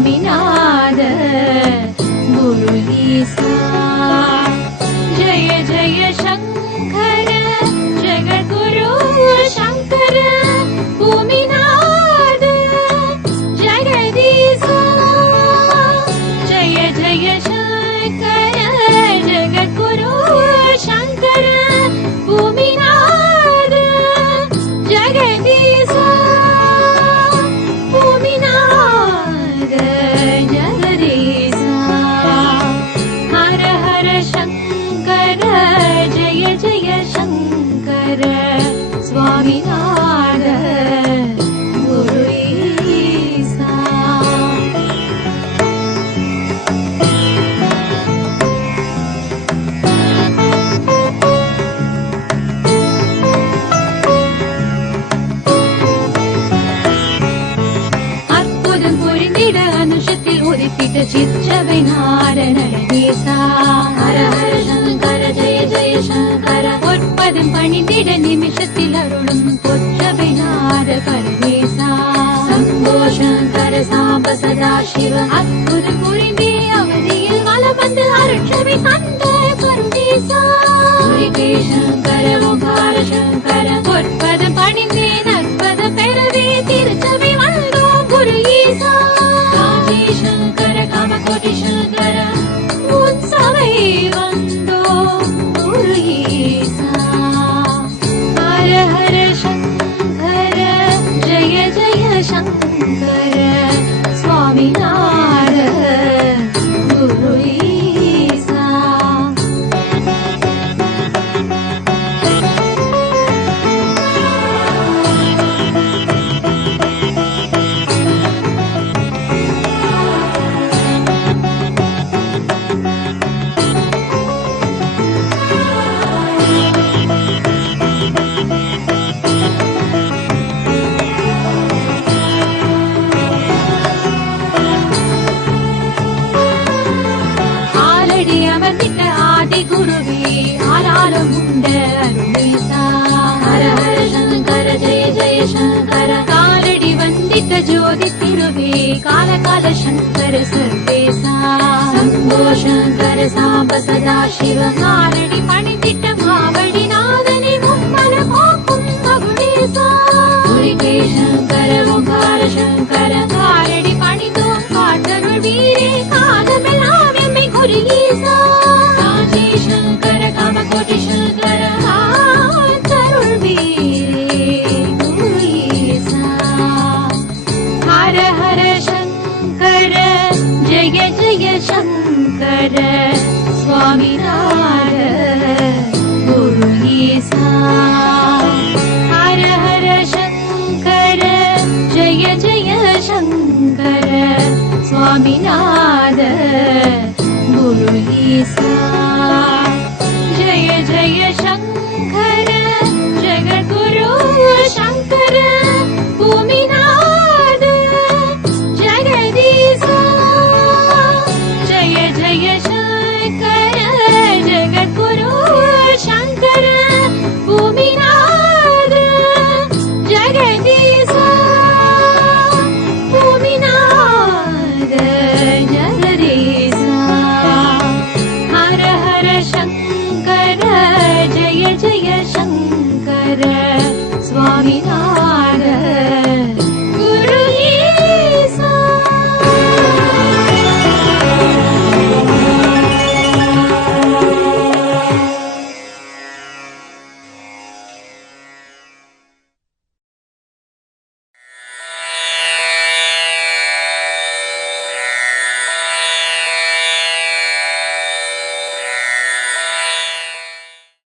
स्वामीनाथ गुरु ईसा जय जय शंकर जगद्गुरु शंकर भूमिनाथ जगदीसा जय जय शंकर जगद्गुरु शंकर भूमिनाथ जगदीसा भूमिनाथ जगदीसा हर हर शंकर जय जय शंकर स्वामीनाथ गुरु ईसा அற்புதம் புரிந்திட அனுஷத்தில் உதித்திட்ட சிற்றவைநாத நடனேசா ஹர ஹர சங்கர ஜெய ஜெய சங்கர பொற்பதம் பணிந்திட நிமிஷத்தில் அருளும் பொற்றவைநாத பரமேசா சம்போ சங்கர சாம்ப சதா சிவ அற்புதம் புரிந்தே அவதியில் வலம் வந்து அருட்சவை தந்த கருணேசா ஹரிகே சங்கர ஓங்கார சங்கர பொற்பதம் பணிந்தே நற்பதம் பெறவே திருச்சபை வந்தோம் குரு ஈசா காஞ்சி சங்கர காமகோட்டி சங்கர உற்சவை வந்தோம் குரு ஈசா ஹர ஹர சங்கர ஜய ஜய சங்கர स्वामीनाथ गुरु ईसा ஆலடி அமர்ந்திட்ட ஆதி குருவே ஆலாலம் உண்ட அருளீசா ஹர ஹர சங்கர ஜெய ஜெய சங்கர காலடி வந்திட்ட ஜோதி திருவே கால கால சங்கர சர்வேசா சம்போ சங்கர சாம்ப சதா சிவ காலடி பணிந்திட்ட மாவடி நாதனி மும்மல போக்கும் மகுடேசா ஹரிகே சங்கர ஓங்கார சங்கர காலடி பணிந்தோம் காட்டருள் வீரே காலமெல்லாம் எம்மை குரு ஈசா காஞ்சி சங்கர காமகோட்டி சங்கர காட்டருள் வீரே குரு ஈசா ஹர ஹர சங்கர ஜய ஜய சங்கர स्वामीनाथ गुरु ईसा हर हर शंकर जय जय शंकर स्वामीनाथ गुरु ईसा जय जय शंकर जगद्गुरु शंकर भूमिनाथ जगदीसा जय जय शंकर जगद्गुरु शंकर भूमिनाथ जगदीसा भूमिनाथ जगदीसा हर हर शंकर जय जय शंकर स्वामीनाथ